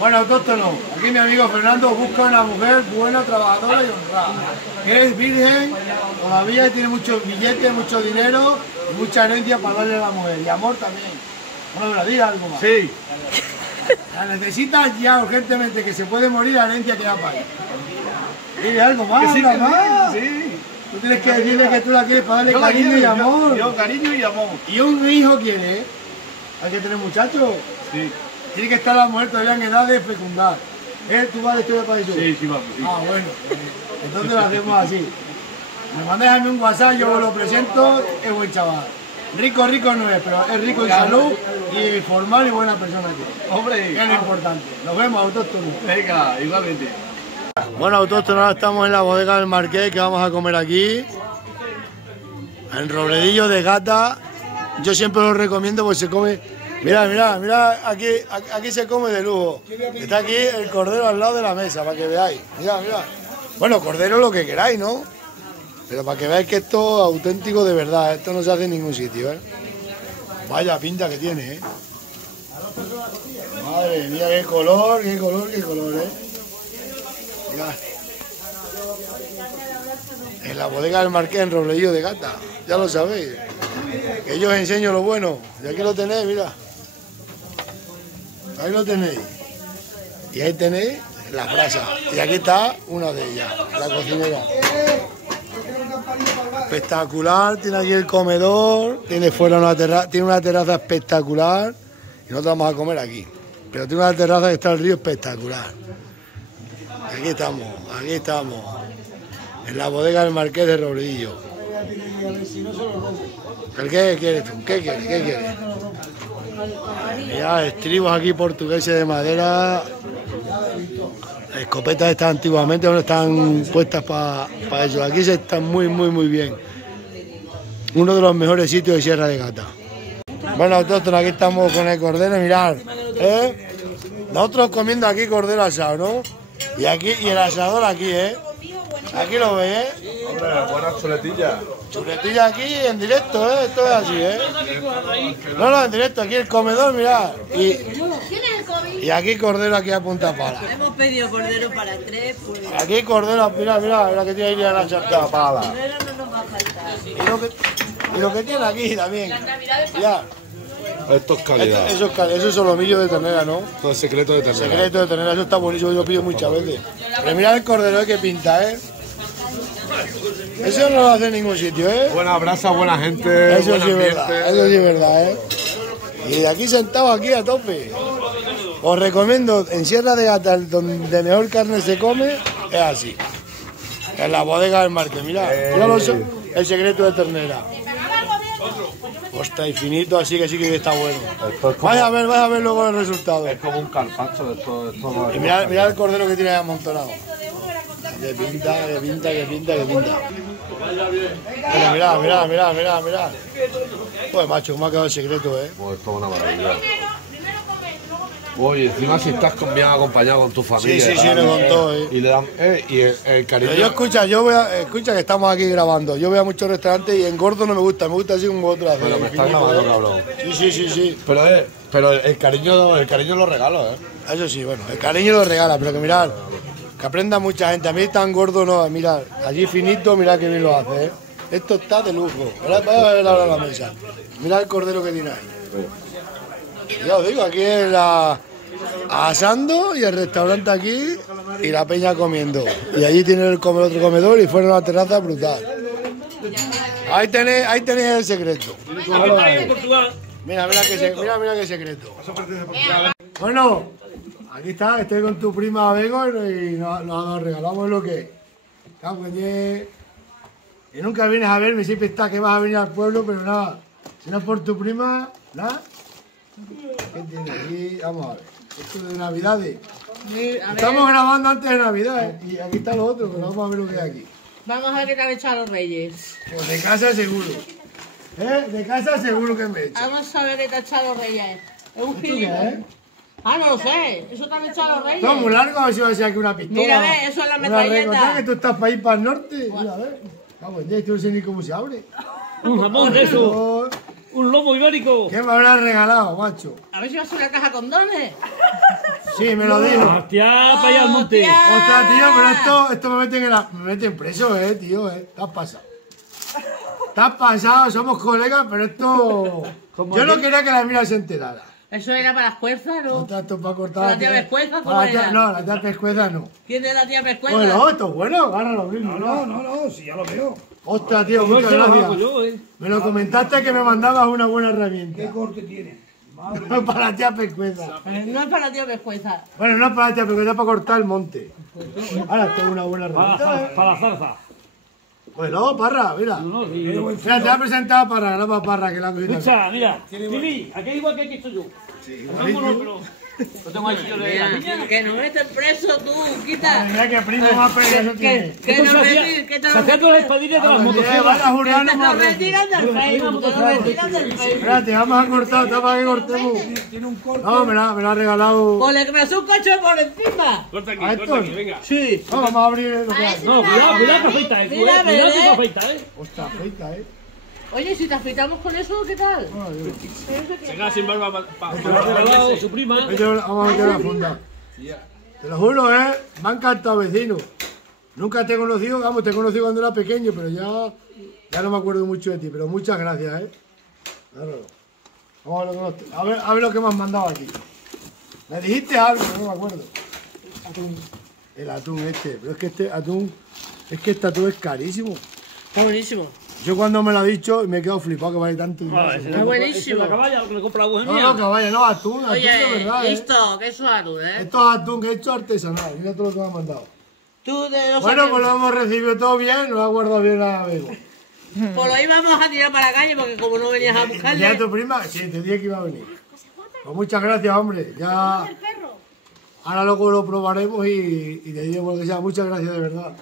Bueno, autóctono, aquí mi amigo Fernando busca una mujer buena, trabajadora y honrada. Que es virgen, todavía tiene muchos billetes, mucho dinero y mucha herencia para darle a la mujer. Y amor también. Bueno, me diga algo más. Sí. La necesitas ya urgentemente, que se puede morir la herencia que ya paga. Dile algo más, Sí, más. sí. Tú tienes que decirle que tú la quieres para darle cariño y amor. Yo cariño y amor. ¿Y un hijo quiere? ¿Hay que tener muchachos? Sí. Tiene que estar la mujer todavía en edad de fecundar. ¿Tú vas a estudiar para eso? Sí, vamos. Sí. Ah, bueno. Entonces lo hacemos así. Me mandas a mí un WhatsApp, yo lo presento, es buen chaval. Rico no es, pero es rico en salud y formal y buena persona aquí. Hombre. Que es lo importante. Nos vemos, autóctono. Venga, igualmente. Bueno, autóctono, ahora estamos en la bodega del Marqués, que vamos a comer aquí. En Robledillo de Gata. Yo siempre lo recomiendo porque se come. Mira, aquí se come de lujo. Está aquí el cordero al lado de la mesa, para que veáis. Mira. Bueno, cordero lo que queráis, ¿no? Pero para que veáis que esto es auténtico de verdad. Esto no se hace en ningún sitio, ¿eh? Vaya pinta que tiene, ¿eh? Madre mía, qué color, ¿eh? Mirad. En la bodega del Marqués, en Robledillo de Gata. Ya lo sabéis. Que yo os enseño lo bueno. Y aquí lo tenéis, mira. Ahí lo tenéis. Y ahí tenéis las brasas. Y aquí está una de ellas, la cocinera. Espectacular, tiene aquí el comedor, tiene fuera una terraza espectacular. Y nosotros vamos a comer aquí. Pero tiene una terraza que está el río espectacular. Aquí estamos. En la bodega del Marqués de Robledillo. ¿Qué quieres tú? ¿Qué quieres? Mira, estribos aquí portugueses de madera. Escopetas estas antiguamente no están puestas para eso. Aquí se están muy bien. Uno de los mejores sitios de Sierra de Gata. Bueno, autóctono, aquí estamos con el cordero, mirad. Nosotros comiendo aquí cordero asado, ¿no? Y el asador aquí, ¿eh? Aquí lo veis, ¿eh? Hombre, buenas chuletillas. Chuletillas aquí en directo, ¿eh? Esto es así, ¿eh? No, en directo, aquí el comedor, mirad. Y aquí cordero aquí a punta pala. Hemos pedido cordero para 3, pues... Aquí cordero, mira que tiene ahí la charca pala. Cordero no nos va a faltar. Y lo que tiene aquí también. Mirad. Esto es calidad. Eso es solomillo de ternera, ¿no? Esto es secreto de ternera. Secreto de ternera, eso está buenísimo, yo lo pido muchas veces. Pero mirad el cordero, que pinta, ¿eh? Eso no lo hace en ningún sitio, ¿eh? Buena brasa, buena gente. Eso sí es verdad, ¿eh? Y de aquí sentado aquí a tope. Os recomiendo, en Sierra de Gata, donde mejor carne se come, es así. En la bodega del Marqués, mirad. El secreto de ternera. Hostia, y finito, así que sí que está bueno. Vaya a ver luego el resultado. Es como un carpaccio de esto. Y mirad el cordero que tiene ahí amontonado. Que pinta. Mira. Pues macho, me ha quedado el secreto, ¿eh? Pues esto es una maravilla. Oye, encima si estás bien acompañado con tu familia. Sí, me contó, ¿eh? Y le dan, y el cariño. Pero escucha que estamos aquí grabando. Yo voy a muchos restaurantes y engordo no me gusta así como otra. Pero me estás grabando, cabrón. Sí. Pero el cariño lo regalo, ¿eh? Eso sí, bueno, el cariño lo regala, pero que mirad, que aprenda mucha gente. A mí tan gordo no, mirad, allí finito, mirad que bien lo hace, ¿eh? Esto está de lujo. Vaya a ver ahora la mesa. Mirad el cordero que tiene ahí. Ya os digo, aquí es asando y el restaurante aquí y la peña comiendo. Y allí tiene el otro comedor y fuera una terraza brutal. Ahí tenéis el secreto. Mira qué secreto. Bueno, aquí está, estoy con tu prima Bego y nos regalamos lo que. Y nunca vienes a verme, siempre está que vas a venir al pueblo, pero nada. Si no es por tu prima, nada. ¿Qué tiene aquí? Vamos a ver. Esto de Navidades. Estamos grabando antes de Navidad, y aquí está lo otro, pero vamos a ver lo que hay aquí. Vamos a ver qué te han echado los reyes. Pues de casa seguro. De casa seguro que me he hecho. Vamos a ver qué te han echado los reyes. Es un ¿Esto qué filito. es? Ah, no lo sé. ¿Eso te han echado los reyes? No, muy largo, a ver si va a ser aquí una pistola. Mira, ve, eso es la Una metralleta. recordad que tú estás para ir para el norte. Mira, a ver. Vamos, ya, esto no sé ni cómo se abre. Un jamón de eso. Un lomo ibérico. ¿Qué me habrás regalado, macho? A ver si va a ser una caja con dones. Sí, me lo dijo. Hostia, para allá al monte. Hostia. Ostras, tío, pero esto me meten preso, tío, Te has pasado. Te has pasado, somos colegas, pero esto... Yo no quería que la mira se enterara. Eso era para las cuerzas, ¿no? Ostras, esto para cortar... ¿La tía Pescueza cómo Para la tía- era? No, la tía Pescueza no. ¿Quién es la tía Pescueza? Bueno, esto es bueno, ahora lo mismo. No, si ya lo veo. Ostras, tío, No muchas se lo hago gracias. yo, Me lo comentaste que me mandabas una buena ¿Qué herramienta. corte tiene? Para la tía Pescueza. No es para la tía Pescueza. Bueno, no es para la tía Pescueza, es para cortar el monte. Ahora tengo una buena herramienta. Para la zarza. Bueno, Parra, mira. No, sí. Mira, te ha presentado Parra, no para Parra, que la cosita. Escucha, mira. Vivi, aquí igual que aquí estoy yo. Vámonos, pero... Lo tengo ahí yo de la niña. Que nos meten preso tú, quita. Mira que primo más peligroso tiene. Que Esto nos se hacía- retiran, que se nos hacía con las espadillas de las Vaya motosierras. Jordano Que más nos retiran del Facebook, que nos retiran del Facebook. Espérate, vamos a cortar, está para que cortemos. Tiene un corte. No, me la ha regalado. Ponle que me hace un coche por encima. Corta aquí, ¿A corta esto? aquí, venga. Sí. No, vamos a abrir lo que hay. No, cuidado que afeita, Mira, cuidado que bebé. afeita, Ostras, afeita, Oye, si te afeitamos con eso, ¿qué tal? Se queda sin barba para regalado su prima. Vamos a meter la funda. Te lo juro, me ha encantado, vecino. Nunca te he conocido, vamos, te he conocido cuando era pequeño, pero ya no me acuerdo mucho de ti, pero muchas gracias, Claro. Vamos a ver lo que me has mandado aquí. Me dijiste algo, no me acuerdo. El atún este, pero es que este atún es carísimo. Está buenísimo. Yo cuando me lo ha dicho me he quedado flipado que vale tanto dinero. Está buenísimo. La caballa que le compra la mujer No, mía. no, caballa, no, atún de Oye, verdad, listo, que eso es atún, ¿eh? Esto es atún que he hecho artesanal, mira todo lo que me han mandado. Tú de los Bueno, pues lo hemos recibido todo bien, lo ha guardado bien la Bego. Pues lo íbamos a tirar para la calle porque como no venías a ¿Ya buscarle. tu prima? Sí, te dije que iba a venir. Pues muchas gracias, hombre. Ya. Ahora luego lo probaremos y te digo lo que sea. Muchas gracias de verdad.